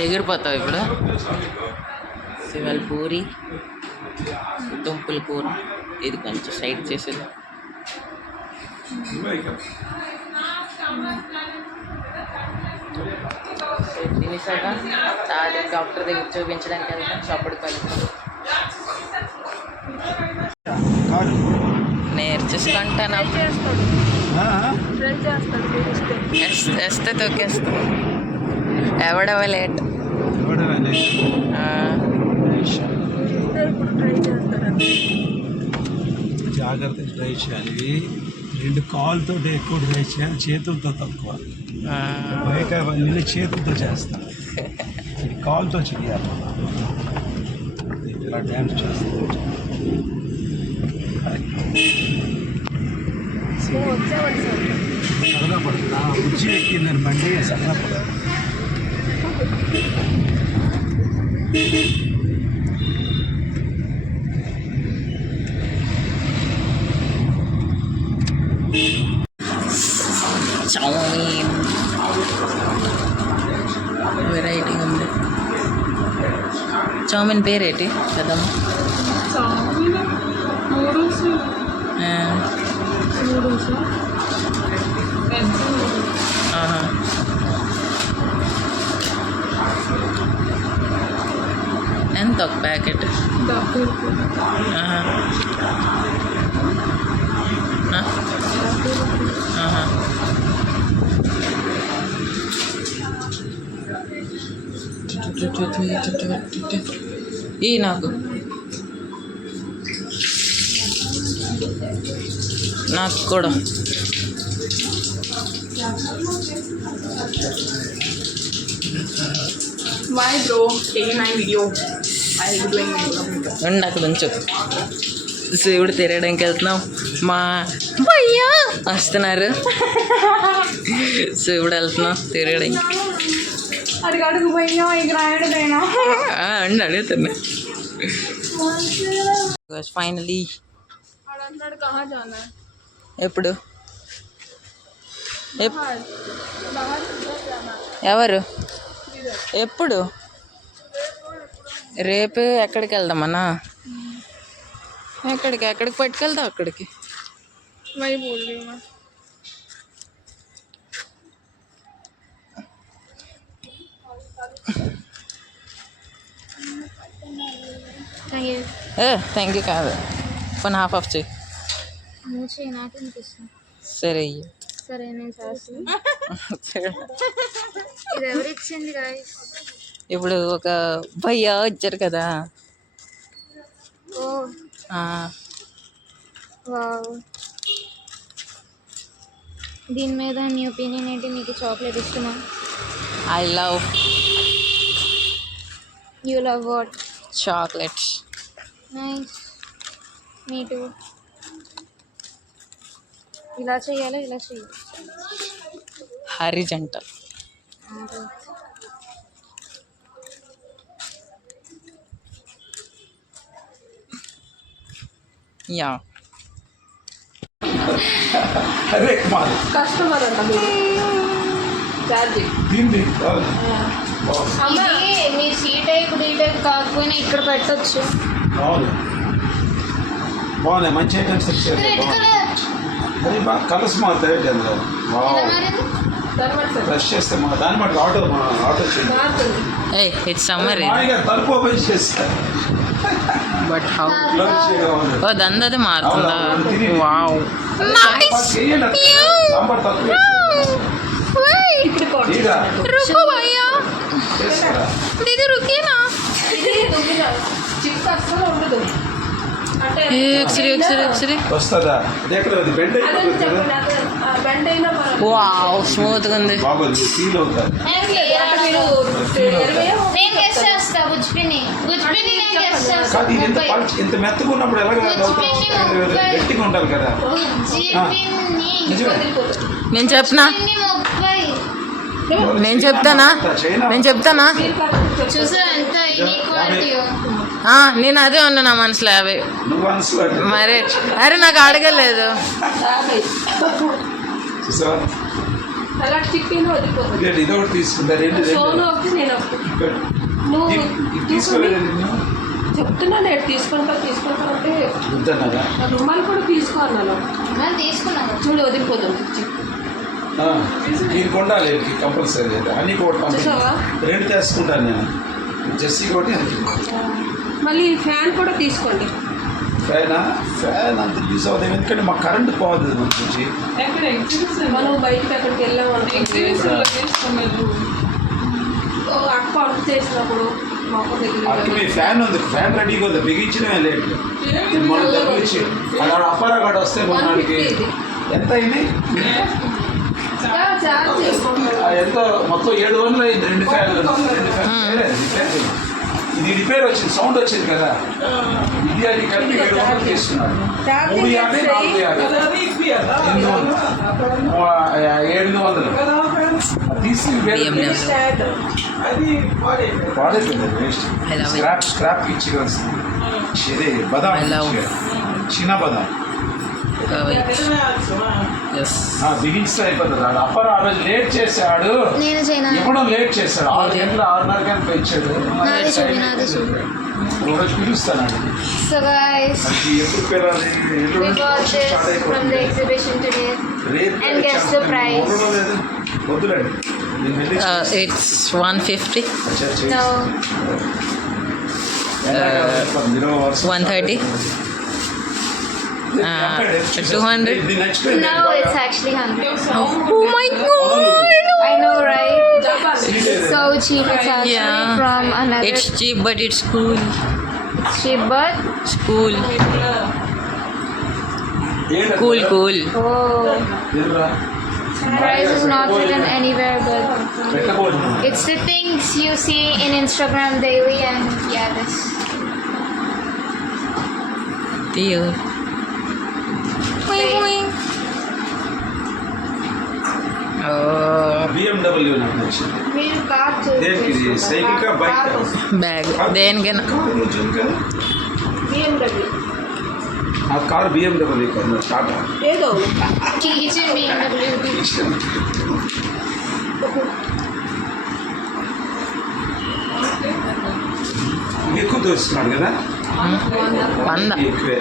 ఎగిరిపోతావు ఇప్పుడు. శివల్పూరి దుంపుల కూర, ఇది కొంచెం సైడ్ చేసేది. తినేసాక డాక్టర్ దగ్గర చూపించడానికి వెళ్తాం. చప్పటిపల్లి నేర్చేసుకుంటాను. వేస్తే తొక్కేస్తా. ఎవడవ లేట్. జాగ్రత్తగా ట్రై చేయాలి. 2 కాళ్ళతో ఎక్కువ ట్రై చేయాలి, చేతులతో తక్కువ. బయట నిన్ను చేతులతో చేస్తా, కాళ్ళతో చేయాలి. ఇలా డ్యాన్స్ చేస్తా. సరదా పడుతుంది. కుర్చీ ఎక్కిందని బండి సరదా పడుతుంది. చౌమీన్ వెరైటీ ఉంది. చౌమీన్ పేరేంటి కదమ్మా? ఎంత ఒక ప్యాకెట్? ఈ నాకు కూడా Why bro? Taking my video. I will be doing video. అక్కడ ఉంచు. శివుడు తిరగడానికి వెళ్తున్నాం. మా భయ్యా వస్తున్నారు. శివుడు వెళ్తున్నాం తిరగడానికి. అడుగు భయ్యా ఎగరాయడైనా అండి అడుగుతున్నా. ఫైనలీ ఎప్పుడు ఎవరు ఎప్పుడు? రేపు ఎక్కడికి వెళ్దామన్నా? ఎక్కడికి పట్టుకెళ్దాం? అక్కడికి థ్యాంక్ యూ కాదు, కొన్ని హాఫ్ చేయి. సరే సరే నేను చేస్తాను. ఇది ఎవరు ఇచ్చింది గాయ్స్? ఇప్పుడు ఒక భయ్యా వచ్చారు కదా. ఓ వావ్. దీని మీద మీ ఒపీనియన్ ఏంటి? మీకు చాక్లెట్ ఇష్టమా? I love. You love what? Chocolates. Nice, me two. ఇలా చేయాలి, ఇలా చేయాలి. హారిజంటల్. యా అరే కుమార్ కస్టమర్ అంట ఛార్జింగ్ దీన్ని మీ సీ టైప్ డీ టైప్ కాకపోయినా ఇక్కడ పెట్టచ్చు. బాగున్నాయి, మంచి ఐటమ్స్ ఇచ్చారు. అది బాగా కలర్స్ మారుతాయి అందులో. బ్రష్ చేస్తే మా దాన్ని బట్టి ఆటో చేయండి. It's summer. తలుపు ఓపెన్ చేస్తారు. బట్ హౌ ఓ దందది మారుతుందా? Wow nice. సాంబార్ తక్కువ रुको भैया, दीदी रुकिए ना. వస్తుందా? బెండ్ అయిపోతుంది కదా. బెండ్ అయినా వావ్ స్మూత్గా ఉంది. బాగోదు ఫీల్ అవుతారు. నేను గెస్ట్ చేస్తా బుజ్జిపిని నేను గెస్ట్ చేస్తా. కాదు ఇది ఇంత మెత్తగా ఉన్నప్పుడు ఎలాగ గట్టిగా ఉండాలి కదా. నేను చెప్తున్నా, నేను చెప్తానా చూసా ఎంత ఈక్వాలిటీ. నేను అదే ఉన్నా నా మనసులో 50. నువ్వు మనసులో మరి అరే నాకు అడగలేదు. చూసావా అలా చిక్కిన వదిలిపోతుంది. ఇది ఒకటి తీసుకుంటా. రెండు సోను ఒకటి నేను ఒకటి. నువ్వు తీసుకోలేదు. చెప్తున్నా నేను తీసుకుంటా అంటే వద్దన్నారా? రుమాలు కూడా తీసుకోన్నాను. తీసుకున్నాను చూడు వదిలిపోతుంది. దీనికి ఉండాలి కంపల్సరీ. అన్ని కూడా చూసావా? రెండు తీసుకుంటాను నేను. జెర్సీ ఒకటి మళ్ళీ ఫ్యాన్ కూడా తీసుకోండి. ఫ్యాన్ అంత యూజ్ అవుతుంది ఎందుకంటే మాకు కరెంట్ పోదు నుంచి. మనం బయటకు అక్కడికి వెళ్ళాము అక్క వర్క్ చేసినప్పుడు అక్కడ మీ ఫ్యాన్ ఉంది. ఫ్యాన్ రెడీగా ఉంది. బిగించడమే లేదు. మన డబ్బులు ఇచ్చి అక్కడ అప్పారాగడ వస్తే మనకి ఎంత అయింది? ఎంతో మొత్తం 700 అయింది. రెండు ఫ్యాన్లు. ఇది రిపేర్ వచ్చింది, సౌండ్ వచ్చింది కదా. ఇది అది కలిపి 700 తీసుకున్నాడు. 350, 450, 700 తీసి స్క్రాప్ ఇచ్చి ఇది బదాం చిన్న బదాం బిగిన్స్ అయిపోతుంది. అప్పర్ ఆ రోజు లేట్ చేశాడు. ఎప్పుడో లేట్ చేశాడు. 6 గంటలు 6:30 గంటలు ఇచ్చాడు. రోజు పిలుస్తానండి. So guys, we got this from the exhibition today and guess the price. వద్దులండి. It's 150. No, 130. 200. no, it's actually 100. Oh my god! I know, right? So cheap. It's actually Yeah. from another. It's cheap, but it's cool. It's cheap, but It's cool. Cool. oh, price is not written anywhere, but it's the things you see in Instagram daily, and yeah, this. Deal. Oh, BMW నాకు నచ్చింది. మీరు car దేనికి ఇది? Cycle కా bike కా? bag. దేనికైనా BMW ఆ car BMW కాదు, టాటా. ఏదో Kitchen BMW. ఎక్కువ దోస్తున్నాడు కదా. 100. ఎక్కువే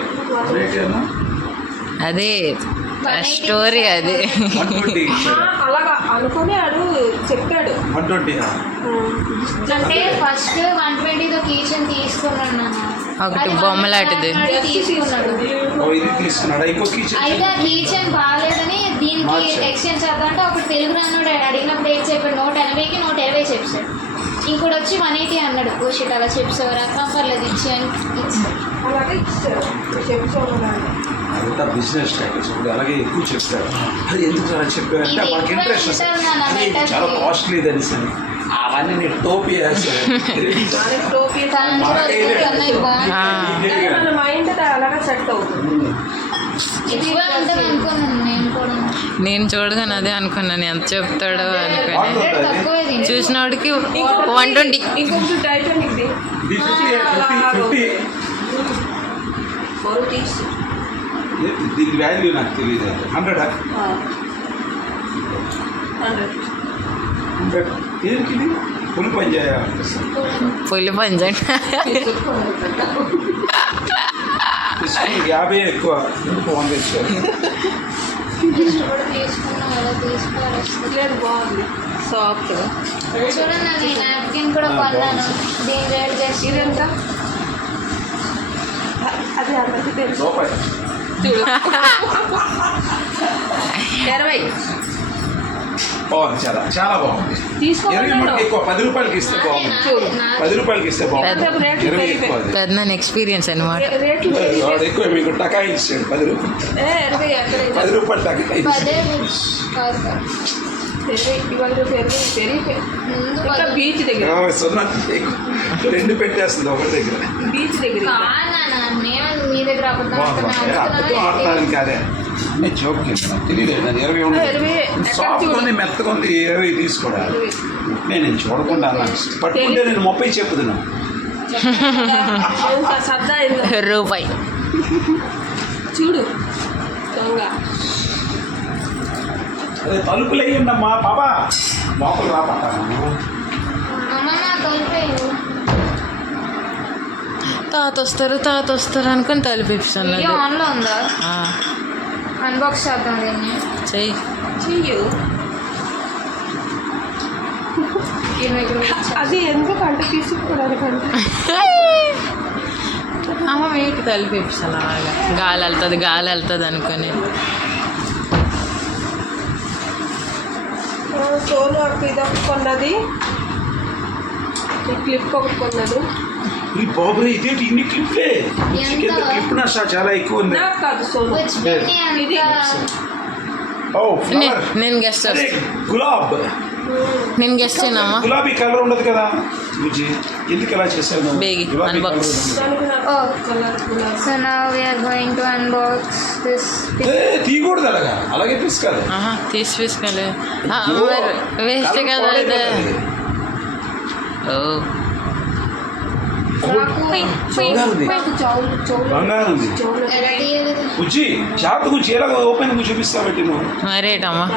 రేట్ ఏమో అదే స్టోరీ అది. 120 ఇచ్చాడు. అలాగా అనుకున్నాడు చెప్పాడు. 120 అంటే ఫస్ట్ 120తో కిచెన్ తీసుకున్నాను నాన్న. ఒకటి బొమ్మలాంటిది. తీసుకున్నాడు. ఇది తీసుకున్నాడా? ఇంకో కిచెన్ అయితే ఆ కిచెన్ బాగాలేదని దీనికి ఎక్స్చేంజ్ చేద్దామంటే ఒకటి తెలుగు రానుడు అడిగినప్పుడు ఏం చెప్పాడు, 180కి 120 చెప్పాడు. ఇంకోటి వచ్చి 180 అన్నాడు. ఓ షిట్ అలా చెప్పేవారు అక్క పర్లేదు ఇచ్చి అని ఇచ్చాడు. అలాగే ఇచ్చాడు చెప్తున్నాడు. అదంతా బిజినెస్ స్ట్రాటజీ. అలాగే ఎక్కువ చెప్తారు. అది ఎందుకు అలా చెప్పారంటే ఇది మాకు ఎక్కువ ఇంట్రెస్ట్ ఉంటుంది వస్తుంది. నాన్న, అది పెట్టచ్చు. చాలా కాస్ట్లీ తెలిసి అవన్నీ నేను టోపీ వేస్తాను. టోపీ తనని కూడా అన్నయ్య బాగుంది. మన మైండ్ అలాగా సెట్ అవుతుంది. ఇది కూడా ఉంటుంది అనుకున్నాను నేను కూడా. నేను చూడగానే అదే అనుకున్నాను ఎంత చెప్తాడో అనుకుని. తక్కువే తిని చూసినోడికి 120. ఇంకొకటి టైటానిక్ ది ఇది 50 ఫోర్టీస్ దీని వాల్యూ నాకు తెలియదు. 100 దేనికి ఇది? ఫుల్ పని చేయాలి. ఫుల్ పంచండి. 50 ఎక్కువ. ఎందుకు 100 ఇచ్చారు? కూడా తీసుకున్నాం కదా తీసుకోవాలి. లేదు బాగుంది సాఫ్ట్. చూడండి నేను నాప్కిన్ కూడా కొన్నాను. దీని రేట్ చేసి ఇదెంత? అది అందరికీ తెలుసు. రూపాయి. చూడు 20 బాగుంది, చాలా చాలా బాగుంది. 20 మనకి ఎక్కువ, 10 రూపాయలకి ఇస్తే బాగుంది. 10 రూపాయలకి ఇస్తే బాగుంది. 20 ఎక్కువ అది. పెద్ద ఎక్స్పీరియన్స్ అనమాట. వాడు ఎక్కువ మీకు టకాయి ఇచ్చాడు 10 రూపాయలు. 10 రూపాయలు టకాయి బీచ్ దగ్గర సున్నా 2 పెట్టేస్తుంది ఒకటి దగ్గర. బీచ్ దగ్గర మీ దగ్గర అర్థం ఆడతాను కాదే, నేను జోక్ చేస్తాను, తెలియలేదు. 20 ఉంది, సాఫ్ట్గా ఉంది, మెత్తగా ఉంది, 20 తీసుకోవడానికి. నేను చూడకుండా పట్టుకుంటే నేను 30 చెప్పుతున్నాను. రూపాయి చూడు దొంగ. అదే తలుపులు వేయండమ్మా పాపా, లోపల రాపట్టాను. తాత వస్తారు అనుకుని తలిపిస్తాను. ఆన్లో ఉందా? అన్బాక్స్ చేద్దాం దీన్ని. చెయ్యి. చెయ్యు. అది ఎందుకు అంటే తీసుకోవడానికి అమ్మ మీకు తలిపిస్తాను. అలాగా గాలి వెళ్తుంది అనుకొని. సోను అక్క ఇది ఒకటి కొన్నది, ఈ క్లిప్ ఒకటి కొన్నది. ఈ బాబురే ఇదేంటి ఇన్ని క్లిప్లే? కింద క్లిప్ నష్టా చాలా ఎక్కువ ఉంది. నాకు కాదు సోను, Which made me ఇది ఓ ఫ్లవర్. నేను గెస్ట్ అదే గులాబ్. నేను గెస్ట్ చేయనమ్మా. గులాబీ కలర్ ఉండదు కదా బుజ్జి, ఎందుకు ఎలా చేశాను? బేగి, గులాబీ unbox. colour ఉండదు. దానికి నాకు Oh. కలర్ గులాబీ. So now we are going to unbox this. తీయకూడదు అలాగే పిసుకాలి. తీసుకోలే వేస్ట్ కదా ఇది. ఓ బంగారం ఉంది ఎలా తీయాలి? బుజ్జి, జాగ్రత్త గురించి ఎలా ఓపెన్ చూపిస్తా పెట్టి నువ్వు. మరేటమ్మా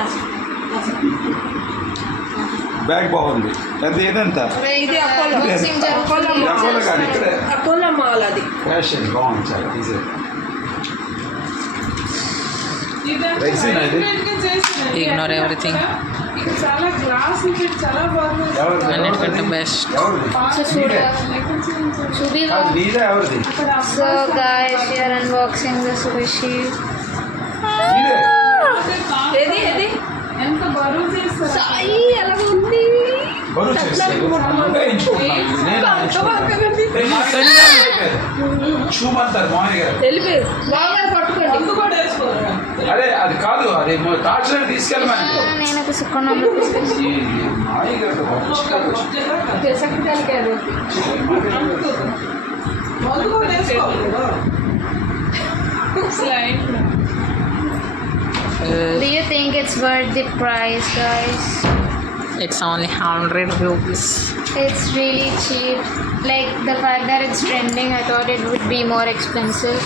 బ్యాగ్ బాగుంది. పెద్ద ఏదంతా ఇది అపోలో, అపోలో కాదు, ఇక్కడ అపోలో మాల్ అది. ఫ్యాషన్ బాగుంది చాలా. రెగ్జిన్ ఇది. Ignore everything. చాలా గ్లాస్ చాలా బాగుంది. అన్నిటికంటే బెస్ట్. నీదే ఎవరిది? So guys, we are unboxing this Rishi. నీదే. ఏది ఏది ఎంత బరువు చేస్తా సాయి ఎలా ఉంది. బరువు చేస్తాను. ఇంకా ఎంచుకుంటున్నాను. నేను చూమంటారు మామయ్య గారు. వెళ్ళిపోయి బాగా పట్టుకోండి. ముందు కూడా వేసుకోరు. అరే అది కాదు, అది టార్చర్ తీసుకెళ్ళమని. నేను తీసుకున్నాను. మామయ్య గారు ముందు కూడా వేసుకోవాలి. Do you think it's worth the price, guys? It's only 100 rupees. It's really cheap. Like the fact that it's trending, I thought it would be more expensive.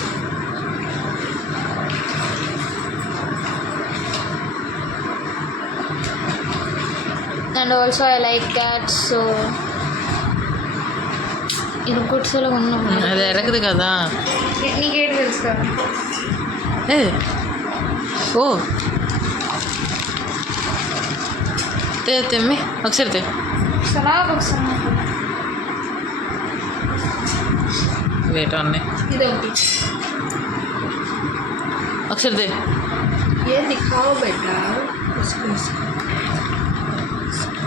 And also I like cats, so ఇది కుట్సలో ఉన్నాం. అది ఎరగదు కదా. నీకేంటి తెలుసు కదా? ఓ తెమ్మి ఒకసారి wait అన్నీ ఇది ఒకటి ఒకసారి ये दिखाओ बेटा, इसको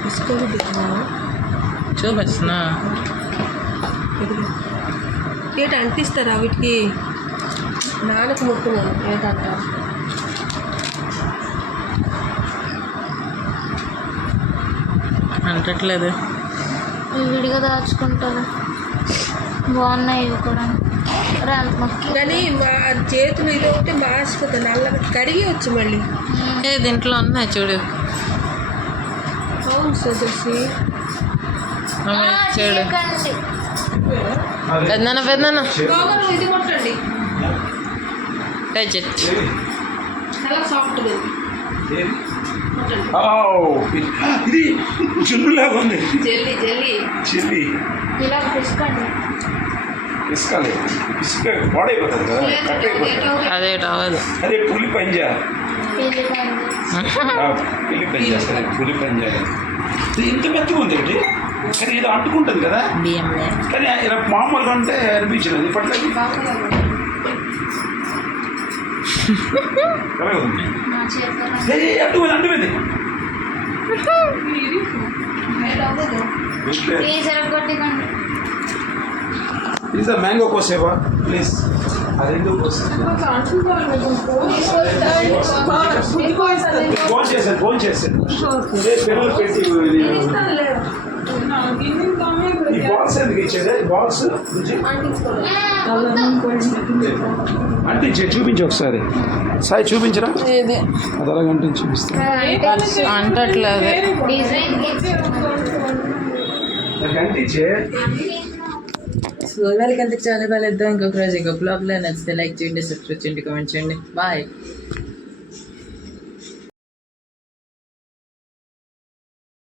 इसको भी दिखाओ. చూపిస్తున్నా. ఏంటి అంటిస్తారా వీటికి? నాన్నకు ముట్టున్నాను ఏంటంట. అంటట్లేదు. విడిగా దాచుకుంటారు. బాగున్నాయి ఇవి కూడా. కానీ మా చేతులు ఇది ఒకటి మాసిపోతుంది, నల్లగా కడిగి వచ్చి మళ్ళీ. దీంట్లో ఉన్నాయి చూడు. అవును సదస్సి చూడు పెద్దనా ఇది ముట్టండి. Touch it. చాలా సాఫ్ట్గా ఉంది. ఇది జున్నులాగా ఉంది. జల్లి జల్లి చెల్లి ఇలా పిసుకోండి. ఇసుకాలి, ఇసుక పాడైపోతుంది కదా, కట్ అయిపోతుంది. అదేట అవ్వదు. అదే పులి పంజా, పులి పంజా, సరే పులి పంజా. ఇది ఇంత మెత్తగా ఉంది ఒకటి, కానీ ఇది అంటుకుంటుంది కదా. బియ్యం కానీ ఇలా మామూలుగా ఉంటే అనిపించలేదు ఇప్పటికీ. అలాగే ఉంది. అంటుకుంది. ప్లీజ్ ఎరగొట్టకండి. ప్లీజ్ మ్యాంగో కోసేవా ప్లీజ్ ఆ రెండు ఫోన్ చేశాను పిల్లలు పెట్టి ఈ బాక్స్ ఎందుకు ఇచ్చేది బాక్స్ అంటించే చూపించు ఒకసారి సాయి చూపించరా అది అలాగ అంటించి చూపిస్తా అంటట్లేదు. నాకు అంటించే సో వెల్కమ్ టు ఛానల్. ఇంకొక రోజు ఇంకొక బ్లాగ్లో నచ్చితే లైక్ చేయండి, సబ్స్క్రైబ్ చేయండి, కామెంట్ చేయండి. బాయ్.